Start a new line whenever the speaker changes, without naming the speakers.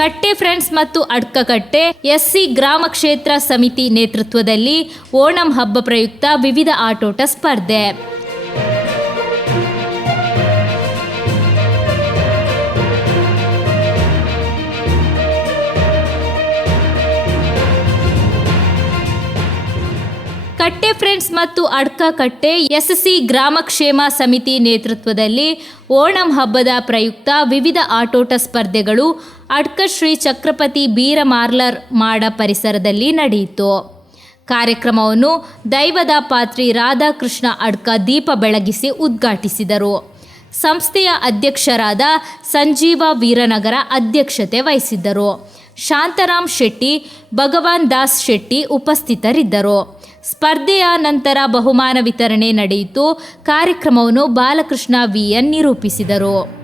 ಕಟ್ಟೆ ಫ್ರೆಂಡ್ಸ್ ಮತ್ತು ಅಡ್ಕಕಟ್ಟೆ ಎಸ್ಸಿ ಗ್ರಾಮ ಕ್ಷೇತ್ರ ಸಮಿತಿ ನೇತೃತ್ವದಲ್ಲಿ ಓಣಂ ಹಬ್ಬ ಪ್ರಯುಕ್ತ ವಿವಿಧ ಆಟೋಟ ಸ್ಪರ್ಧೆ. ಕಟ್ಟೆ ಫ್ರೆಂಡ್ಸ್ ಮತ್ತು ಅಡ್ಕ ಕಟ್ಟೆ ಎಸ್ಸಿ ಗ್ರಾಮಕ್ಷೇಮ ಸಮಿತಿ ನೇತೃತ್ವದಲ್ಲಿ ಓಣಂ ಹಬ್ಬದ ಪ್ರಯುಕ್ತ ವಿವಿಧ ಆಟೋಟ ಸ್ಪರ್ಧೆಗಳು ಅಡ್ಕ ಶ್ರೀ ಚಕ್ರಪತಿ ಬೀರಮಾರ್ಲರ್ ಮಾಡ ಪರಿಸರದಲ್ಲಿ ನಡೆಯಿತು. ಕಾರ್ಯಕ್ರಮವನ್ನು ದೈವದ ಪಾತ್ರಿ ರಾಧಾಕೃಷ್ಣ ಅಡ್ಕ ದೀಪ ಬೆಳಗಿಸಿ ಉದ್ಘಾಟಿಸಿದರು. ಸಂಸ್ಥೆಯ ಅಧ್ಯಕ್ಷರಾದ ಸಂಜೀವ ವೀರನಗರ ಅಧ್ಯಕ್ಷತೆ ವಹಿಸಿದ್ದರು. ಶಾಂತರಾಮ್ ಶೆಟ್ಟಿ, ಭಗವಾನ್ ದಾಸ್ ಶೆಟ್ಟಿ ಉಪಸ್ಥಿತರಿದ್ದರು. ಸ್ಪರ್ಧೆಯ ನಂತರ ಬಹುಮಾನ ವಿತರಣೆ ನಡೆಯಿತು. ಕಾರ್ಯಕ್ರಮವನ್ನು ಬಾಲಕೃಷ್ಣ ವಿಎನ್ ನಿರೂಪಿಸಿದರು.